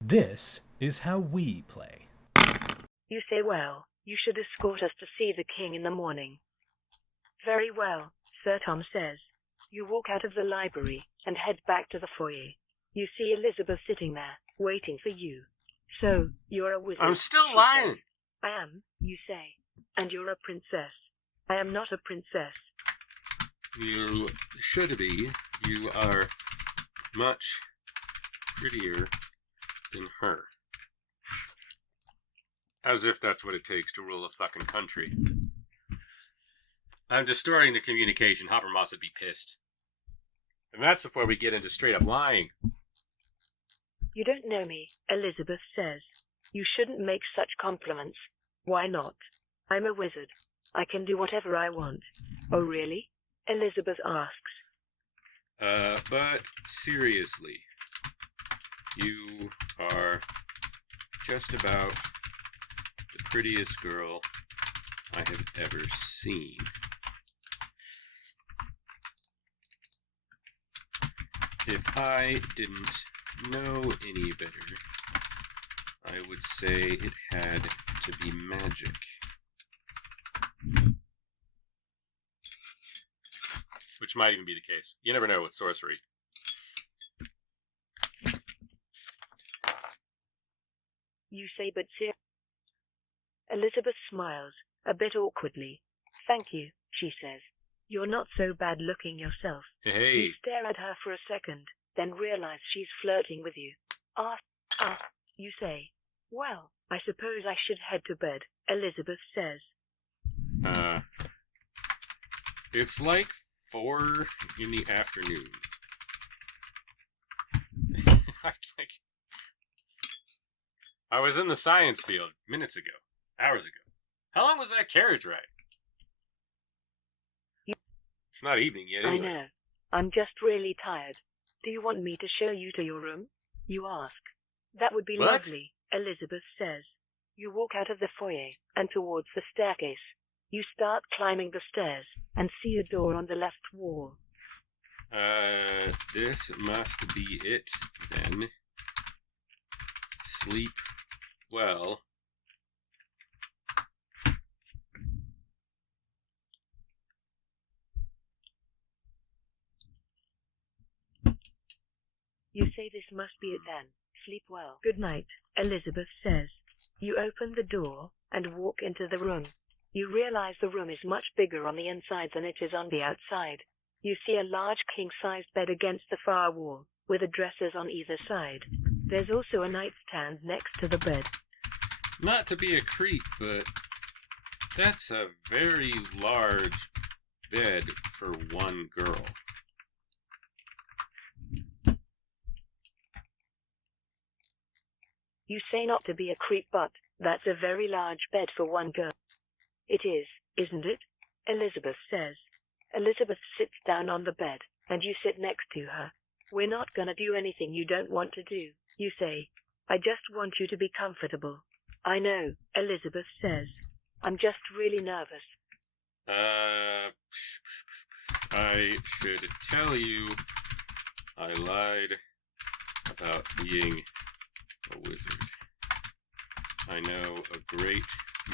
This is how we play. You say, well, you should escort us to see the king in the morning. Very well, Sir Tom says. You walk out of the library and head back to the foyer. You see Elizabeth sitting there, waiting for you. So, you're a wizard. I'm still she lying. says. I am, you say. And you're a princess. I am not a princess. You should be. You are much prettier than her. As if that's what it takes to rule a fucking country. I'm distorting the communication. Hopper Moss would be pissed. And that's before we get into straight up lying. You don't know me, Elizabeth says. You shouldn't make such compliments. Why not? I'm a wizard. I can do whatever I want. Oh, really? Elizabeth asks. But seriously, you are just about the prettiest girl I have ever seen. If I didn't know any better, I would say it had to be magic. Which might even be the case. You never know with sorcery. You say, but sir. Elizabeth smiles, a bit awkwardly. Thank you, she says. You're not so bad looking yourself. Hey. You stare at her for a second, then realize she's flirting with you. You say. Well, I suppose I should head to bed, Elizabeth says. It's like 4 in the afternoon. I was in the science field minutes ago, hours ago. How long was that carriage ride? It's not evening yet anyway. I know. I'm just really tired. Do you want me to show you to your room? You ask. That would be What? lovely, Elizabeth says. You walk out of the foyer and towards the staircase. You start climbing the stairs and see a door on the left wall. This must be it then. Sleep well. You say this must be it then. Sleep well. Good night, Elizabeth says. You open the door and walk into the room. You realize the room is much bigger on the inside than it is on the outside. You see a large king-sized bed against the far wall, with dressers on either side. There's also a nightstand next to the bed. Not to be a creep, but that's a very large bed for one girl. You say not to be a creep, but that's a very large bed for one girl. It is, isn't it? Elizabeth says. Elizabeth sits down on the bed, and you sit next to her. We're not gonna do anything you don't want to do, you say. I just want you to be comfortable. I know, Elizabeth says. I'm just really nervous. I should tell you, I lied about being a wizard. I know a great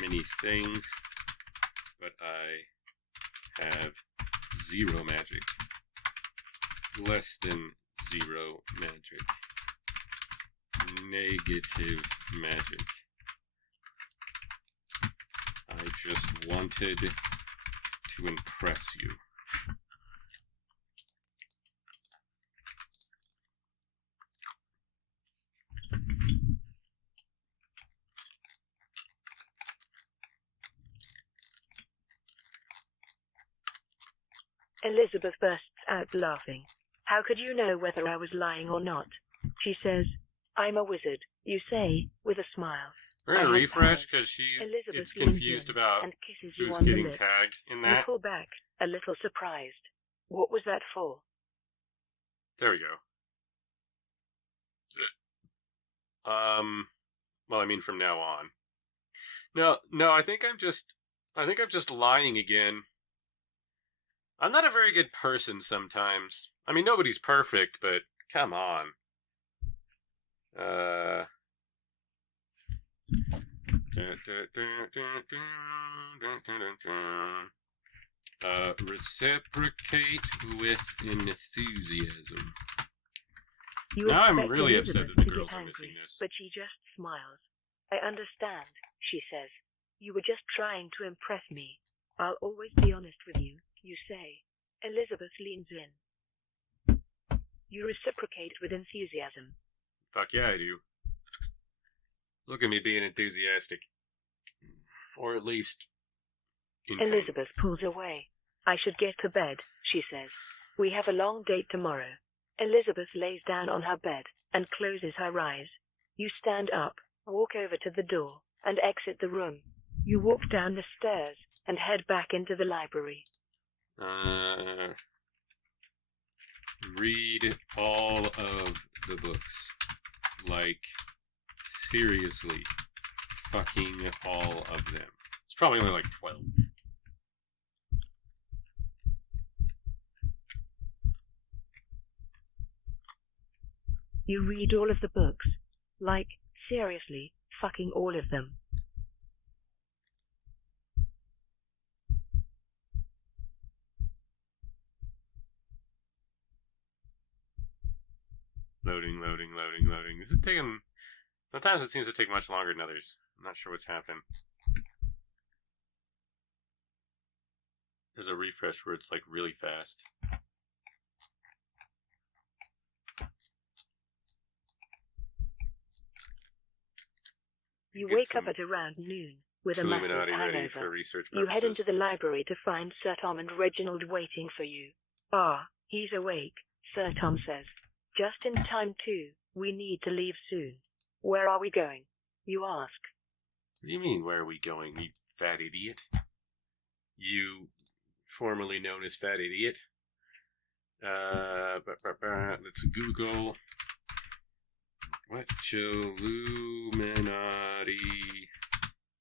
many things, but I have 0 magic. Less than 0 magic. Negative magic. I just wanted to impress you. Elizabeth bursts out laughing. How could you know whether I was lying or not? She says, I'm a wizard, you say, with a smile. We're gonna I have refresh powers. because Elizabeth it's leans confused in about and kisses you who's on the getting lips. tagged in You that. pull back, a little surprised. What was that for? There we go. Well, I mean, from now on. No, I think I'm just lying again. I'm not a very good person sometimes. I mean, nobody's perfect, but come on. Reciprocate with enthusiasm. You Now I'm expect really upset Elizabeth that the to girls get are missing angry, this. but she just smiles. I understand, she says. You were just trying to impress me. I'll always be honest with you, you say. Elizabeth leans in. You reciprocate with enthusiasm. Fuck yeah, I do. Look at me being enthusiastic. Or at least in pain. Elizabeth pulls away. I should get to bed, she says. We have a long date tomorrow. Elizabeth lays down on her bed and closes her eyes. You stand up, walk over to the door, and exit the room. You walk down the stairs and head back into the library. Read all of the books. Like, seriously, fucking all of them. It's probably only like 12. You read all of the books. Like, seriously, fucking all of them. Loading. This is taking... Sometimes it seems to take much longer than others. I'm not sure what's happened. There's a refresh where it's like really fast. You wake up at around noon with a massive Illuminati ready for hangover. research You head purposes. into the library to find Sir Tom and Reginald waiting for you. Ah, he's awake, Sir Tom says. Just in time too. We need to leave soon. Where are we going? You ask. What do you mean, where are we going, you fat idiot? You formerly known as fat idiot. Let's Google. What Illuminati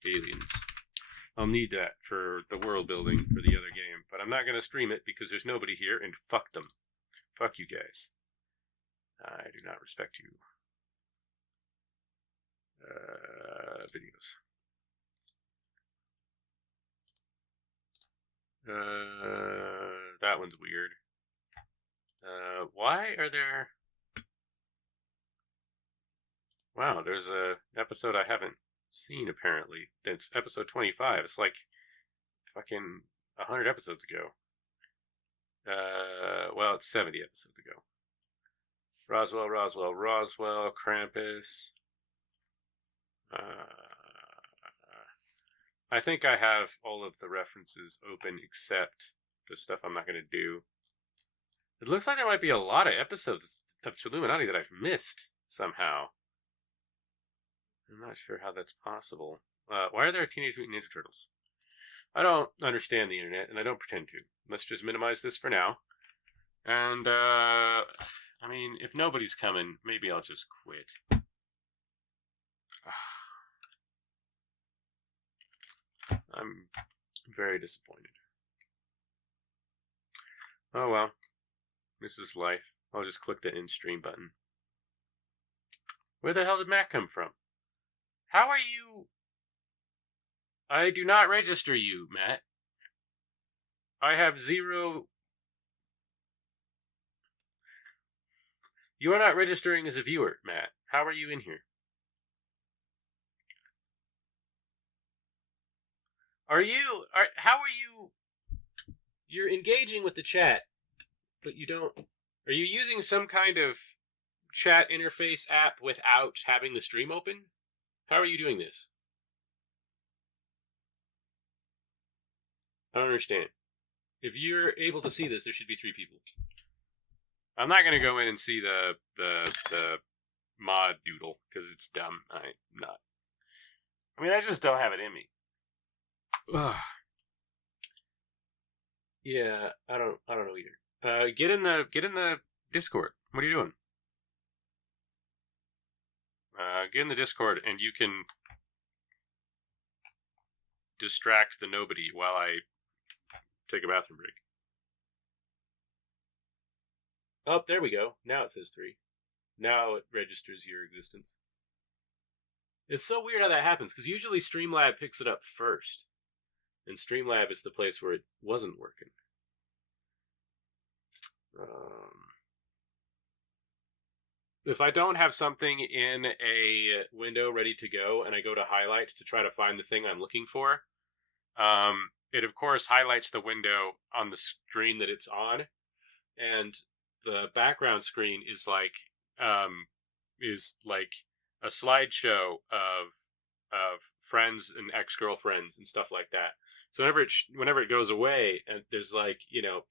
aliens? I'll need that for the world building for the other game, but I'm not going to stream it because there's nobody here, and fuck them. Fuck you guys. I do not respect you. Videos. That one's weird. Why are there... Wow, there's a episode I haven't seen, apparently. It's episode 25. It's like fucking 100 episodes ago. Well, it's 70 episodes ago. Roswell, Krampus. I think I have all of the references open except the stuff I'm not going to do. It looks like there might be a lot of episodes of Illuminati that I've missed somehow. I'm not sure how that's possible. Why are there Teenage Mutant Ninja Turtles? I don't understand the internet, and I don't pretend to. Let's just minimize this for now. And, I mean, if nobody's coming, maybe I'll just quit. I'm very disappointed. Oh well. This is life. I'll just click the end stream button. Where the hell did Matt come from? How are you? I do not register you, Matt. I have 0... You are not registering as a viewer, Matt. How are you in here? How are you... You're engaging with the chat, but you don't... Are you using some kind of chat interface app without having the stream open? How are you doing this? I don't understand. If you're able to see this, there should be 3 people. I'm not going to go in and see the mod doodle, because it's dumb. I'm not. I mean, I just don't have it in me. Ugh. Yeah, I don't know either. Get in the Discord. What are you doing? Get in the Discord, and you can distract the nobody while I take a bathroom break. Oh, there we go. Now it says 3. Now it registers your existence. It's so weird how that happens, because usually Streamlab picks it up first. And Streamlab is the place where it wasn't working. If I don't have something in a window ready to go, and I go to highlight to try to find the thing I'm looking for, it of course highlights the window on the screen that it's on, and the background screen is like a slideshow of friends and ex-girlfriends and stuff like that. So whenever it goes away, and there's like,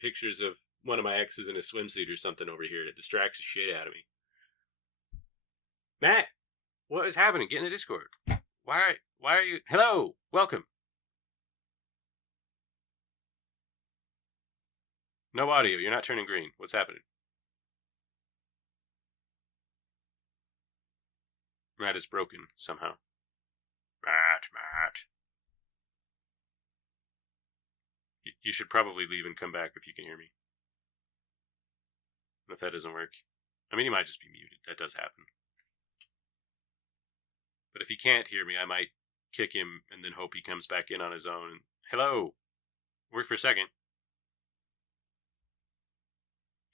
pictures of one of my exes in a swimsuit or something over here, that distracts the shit out of me. Matt, what is happening? Get in the Discord. Why are you? Hello, welcome. No audio. You're not turning green. What's happening? Matt is broken somehow. Matt. You should probably leave and come back if you can hear me. If that doesn't work, I mean, he might just be muted. That does happen. But if he can't hear me, I might kick him and then hope he comes back in on his own. Hello. Work for a second.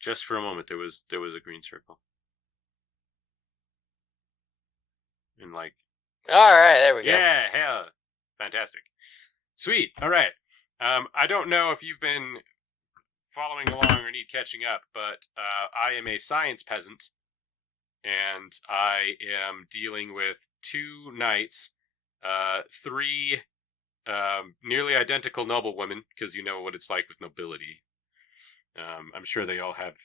Just for a moment, there was a green circle. And like. All right, there we go. Yeah, hell, fantastic, sweet. All right. I don't know if you've been following along or need catching up, but I am a science peasant, and I am dealing with 2 knights, 3 nearly identical noblewomen, because you know what it's like with nobility. I'm sure they all have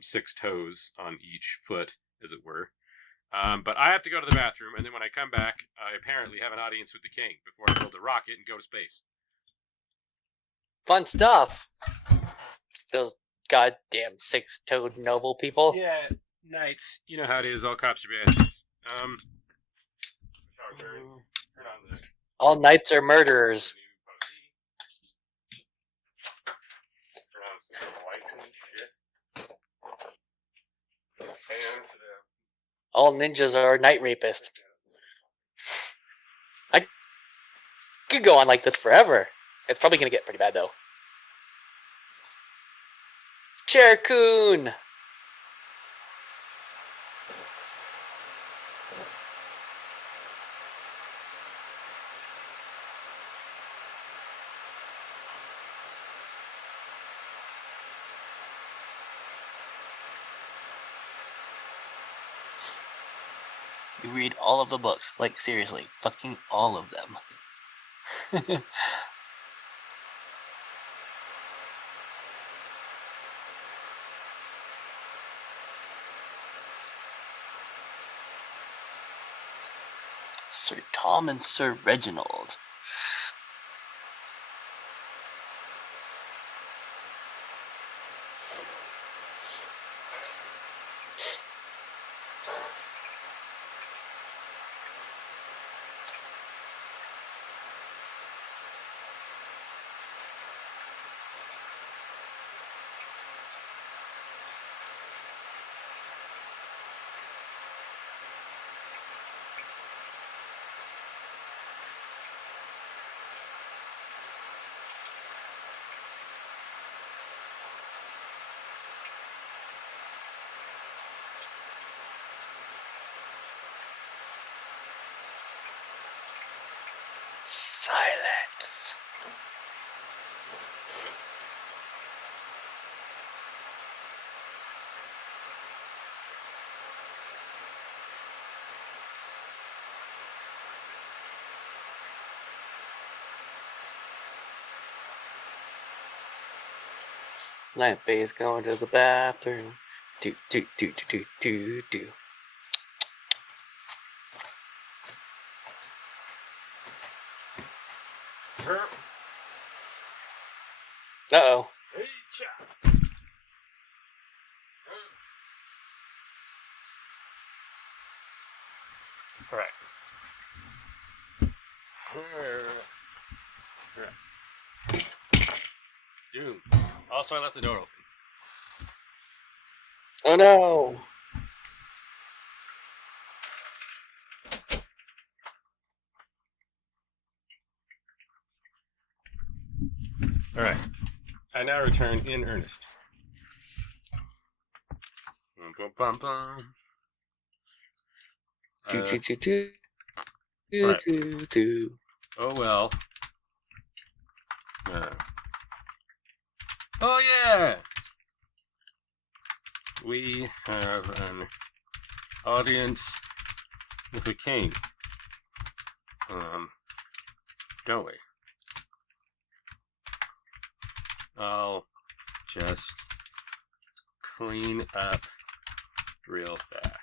6 toes on each foot, as it were. But I have to go to the bathroom, and then when I come back, I apparently have an audience with the king before I build a rocket and go to space. Fun stuff. Those goddamn 6-toed noble people. Yeah, knights. You know how it is. All cops are bastards. Turn on the All knights are murderers. Turn on some lights and shit. And All ninjas are night rapists. I could go on like this forever. It's probably gonna get pretty bad though. Cherkoon! You read all of the books. Like, seriously. Fucking all of them. Sir Tom and Sir Reginald. Silence. Lamp Bay's going to the bathroom. Do. Uh-oh. All right. Doom. Also, I left the door open. Oh no! Alright. I now return in earnest. Do, do, do, do. Right. Do, do. Oh well. Oh yeah! We have an audience with a king. Don't we? I'll just clean up real fast.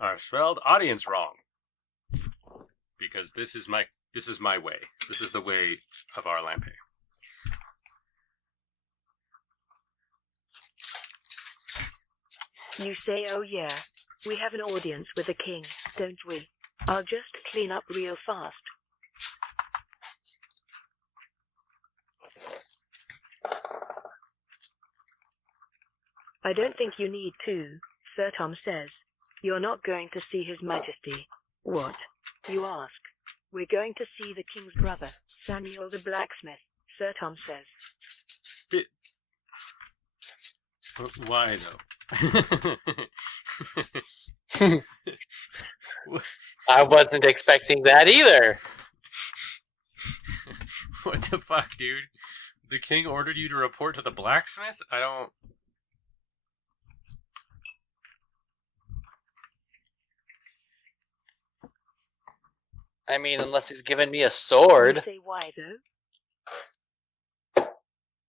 I spelled audience wrong. Because this is my way. This is the way of our Lampe. You say, oh yeah, we have an audience with a king, don't we? I'll just clean up real fast. I don't think you need to, Sir Tom says. You're not going to see His Majesty. What? You ask. We're going to see the king's brother, Samuel the blacksmith, Sir Tom says. Why though? I wasn't expecting that either. What the fuck, dude? The king ordered you to report to the blacksmith? I don't... I mean, unless he's given me a sword. You say why though?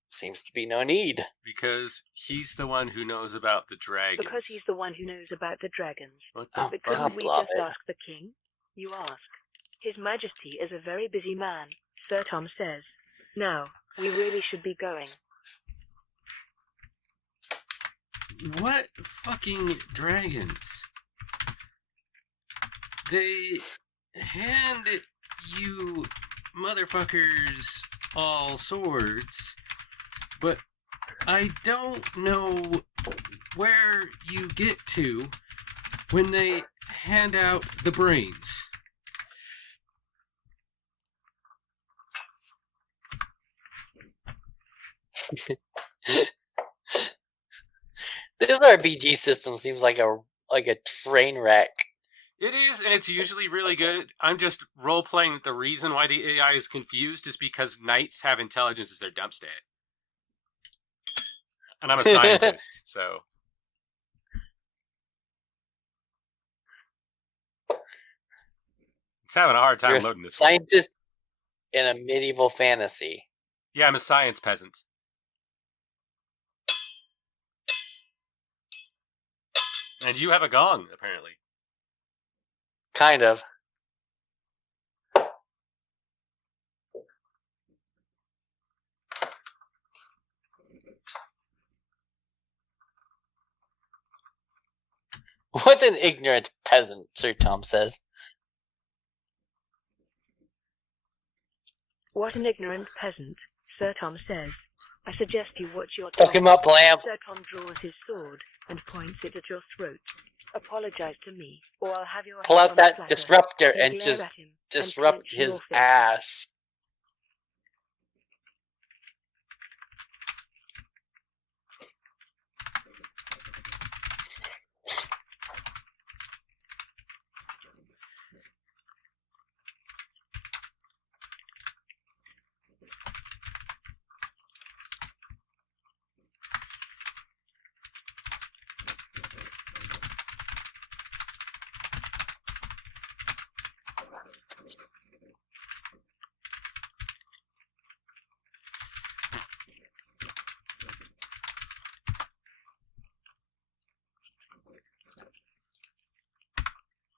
Seems to be no need. Because he's the one who knows about the dragons. Because he's the one who knows about the dragons. What the But fuck? couldn't we love just it. ask the king? You ask. His Majesty is a very busy man, Sir Tom says. Now, we really should be going. What fucking dragons? They hand you motherfuckers all swords, but I don't know where you get to when they hand out the brains. This RPG system seems like a train wreck. It is, and it's usually really good. I'm just role-playing that the reason why the AI is confused is because knights have intelligence as their dump stat. And I'm a scientist, so... It's having a hard time You're loading a this one. scientist in a medieval fantasy. Yeah, I'm a science peasant. And you have a gong, apparently. Kind of. What's an ignorant peasant, Sir Tom says. What an ignorant peasant, Sir Tom says. I suggest you watch your Fuck him up, lamp. Sir Tom draws his sword and points it at your throat. Apologize to me, or I'll have your Pull head out on that a platter. disruptor Then and glare just at him and disrupt clench your his fist. ass.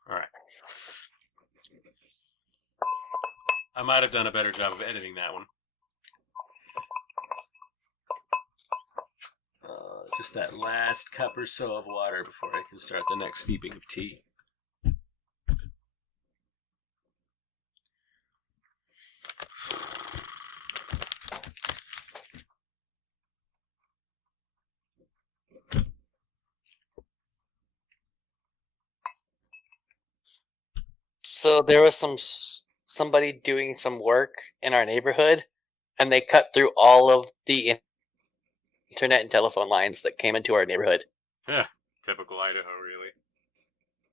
Alright. I might have done a better job of editing that one. Just that last cup or so of water before I can start the next steeping of tea. So there was somebody doing some work in our neighborhood, and they cut through all of the internet and telephone lines that came into our neighborhood. Yeah, typical Idaho, really.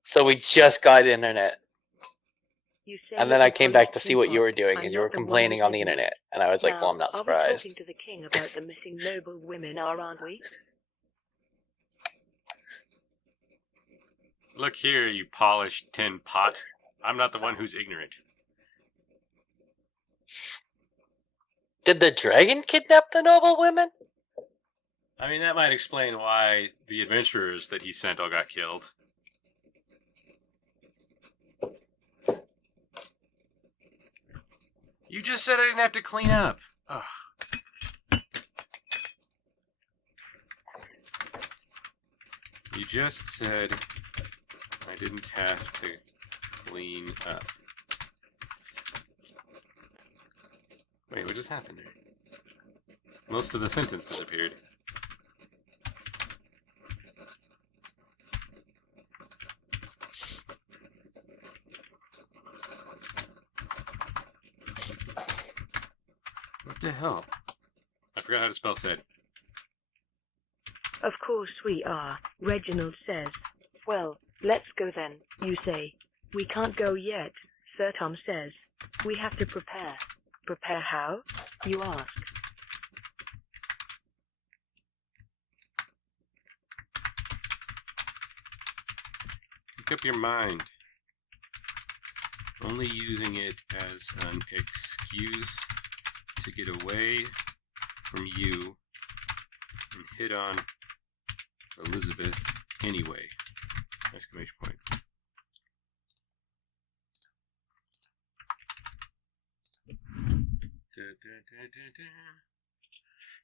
So we just got internet. You say And then it I was came on back the to see tin what you pot. were doing, I'm and you were not the one complaining who's on the ignorant. internet. And I was like, well, I'm not Are we surprised. talking to the king about the missing noble women, aren't we? Look here, you polished tin pot. I'm not the one who's ignorant. Did the dragon kidnap the noble women? I mean, that might explain why the adventurers that he sent all got killed. You just said I didn't have to clean up. Ugh. You just said I didn't have to clean up. Wait, what just happened there? Most of the sentence disappeared. What the hell? I forgot how to spell said. Of course we are, Reginald says. Well, let's go then, you say. We can't go yet, Sir Tom says. We have to prepare. Prepare how? You ask. Make up your mind. Only using it as an excuse to get away from you and hit on Elizabeth anyway. Exclamation point.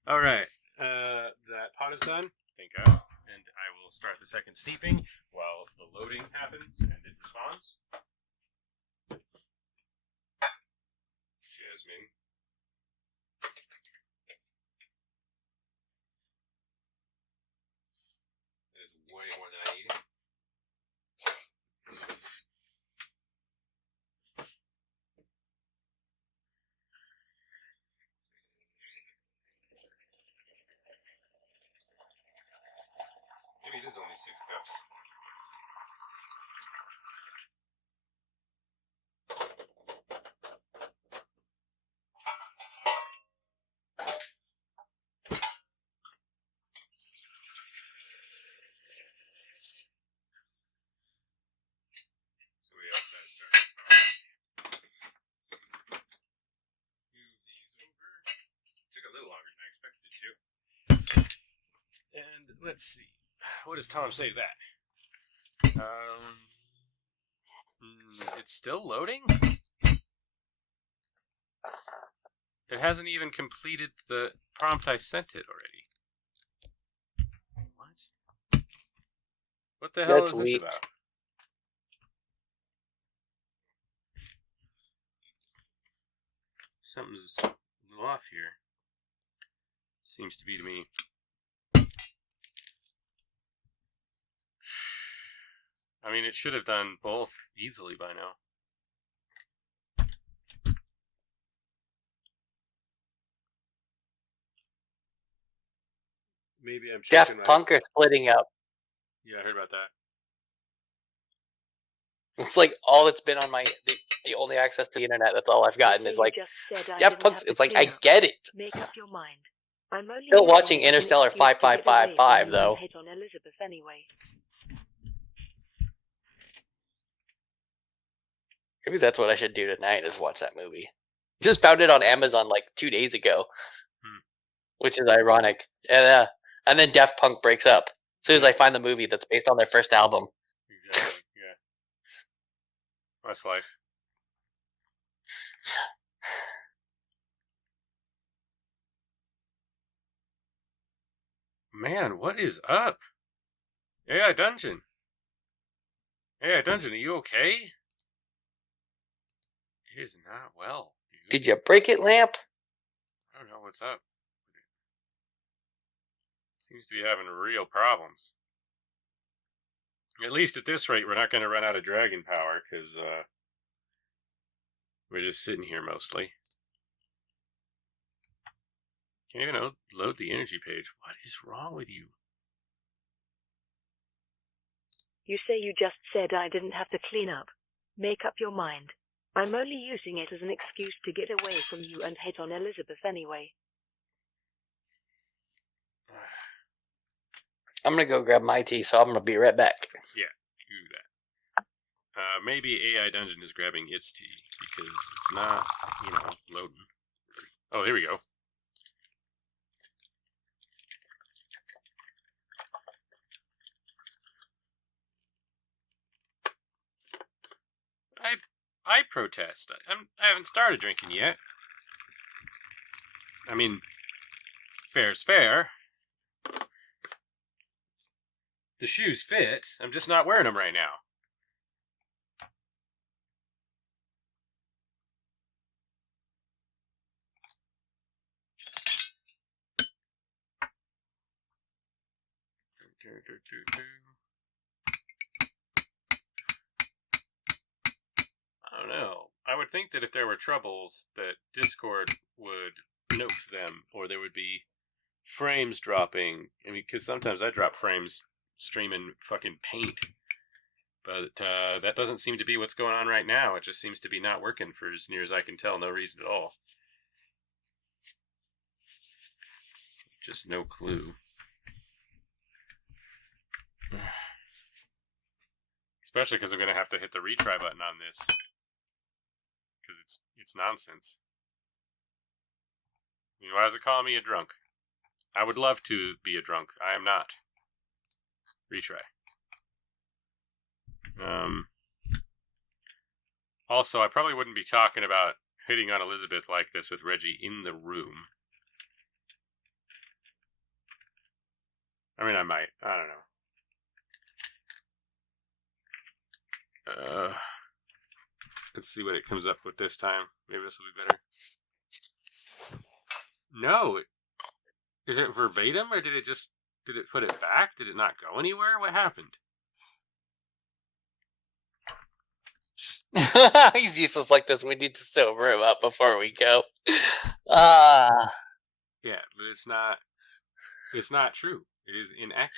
Alright, that pot is done, thank God, and I will start the second steeping while the loading happens and it responds. Jasmine. That is way more than I need. Maybe it is only 6 cups. Somebody else has started. Move these over. Took a little longer than I expected it to. And let's see. What does Tom say to that? It's still loading? It hasn't even completed the prompt I sent it already. What? What the hell That's is this weak. about? Something's a little off here. Seems to be to me. I mean, it should have done both easily by now. Maybe I'm checking Daft Punk are splitting up. Yeah, I heard about that. It's like all that's been on the only access to the internet. That's all I've gotten is like Daft Punk's. It's like I get it. Make up your mind. I'm only Still using watching it as an Interstellar excuse to get away 5555 from though. hit on Elizabeth anyway. Maybe that's what I should do tonight is watch that movie. Just found it on Amazon like 2 days ago, which is ironic. And then Daft Punk breaks up as soon as I find the movie that's based on their first album. Exactly, yeah. That's life. Man, what is up? AI Dungeon. AI Dungeon, are you okay? It is not well, dude. Did you break it, Lamp? I don't know what's up. Seems to be having real problems. At least at this rate, we're not going to run out of dragon power, because we're just sitting here mostly. Can't even load the energy page. What is wrong with you? You say you just said I didn't have to clean up. Make up your mind. I'm only using it as an excuse to get away from you and hit on Elizabeth anyway. I'm gonna go grab my tea, so I'm gonna be right back. Yeah, do that. Maybe AI Dungeon is grabbing its tea because it's not, loading. Oh, here we go. I protest. I haven't started drinking yet. I mean, fair's fair. The shoes fit. I'm just not wearing them right now. I don't know. I would think that if there were troubles, that Discord would note them, or there would be frames dropping. I mean, because sometimes I drop frames streaming fucking paint. But that doesn't seem to be what's going on right now. It just seems to be not working for as near as I can tell. No reason at all. Just no clue. Especially because I'm going to have to hit the retry button on this. Because it's nonsense. I mean, why is it calling me a drunk? I would love to be a drunk. I am not. Retry. Also, I probably wouldn't be talking about hitting on Elizabeth like this with Reggie in the room. I mean, I might. I don't know. Let's see what it comes up with this time. Maybe this will be better. No. Is it verbatim, or did it put it back? Did it not go anywhere? What happened? He's useless like this. We need to sober him up before we go. Yeah, but it's not true. It is inaccurate.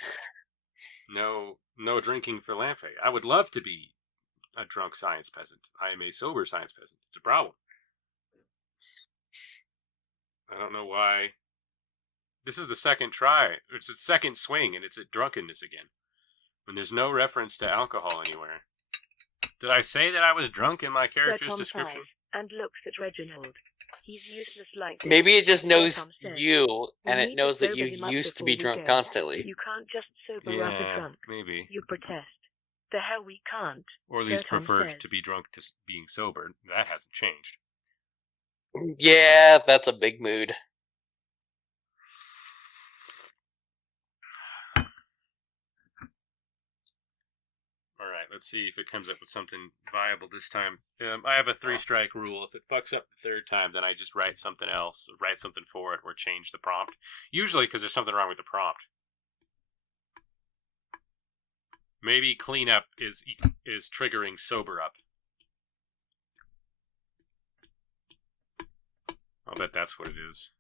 No drinking for Lampe. I would love to be a drunk science peasant. I am a sober science peasant. It's a problem. I don't know why. This is the second try. It's the second swing, and it's at drunkenness again. When there's no reference to alcohol anywhere. Did I say that I was drunk in my character's description? And looks at Reginald. He's useless like this. Maybe it just knows says, you, and "We it need knows to that you sober him up used to before be we drunk go. constantly. You can't just sober up a drunk. Maybe. You protest. The hell we can't. Or at least Sir Tom preferred says. to be drunk to being sober. That hasn't changed. Yeah, that's a big mood. Alright, let's see if it comes up with something viable this time. I have a 3-strike rule. If it fucks up the third time, then I just write something else, write something for it, or change the prompt. Usually because there's something wrong with the prompt. Maybe cleanup is triggering sober up. I'll bet that's what it is.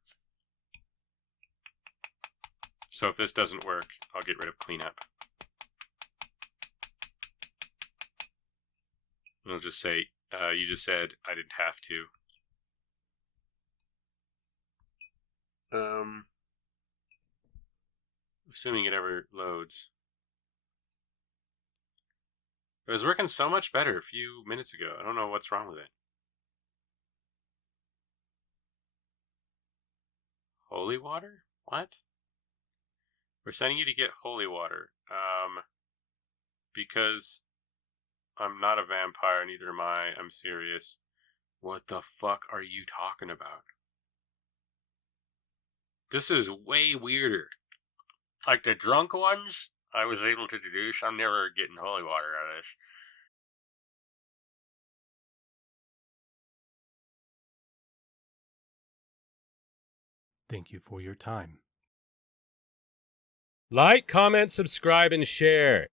So if this doesn't work, I'll get rid of cleanup. I'll just say, you just said I didn't have to. Assuming it ever loads. It was working so much better a few minutes ago. I don't know what's wrong with it. Holy water? What? We're sending you to get holy water. Because I'm not a vampire, neither am I. I'm serious. What the fuck are you talking about? This is way weirder. Like the drunk ones, I was able to deduce. I'm never getting holy water out of this. Thank you for your time. Like, comment, subscribe, and share.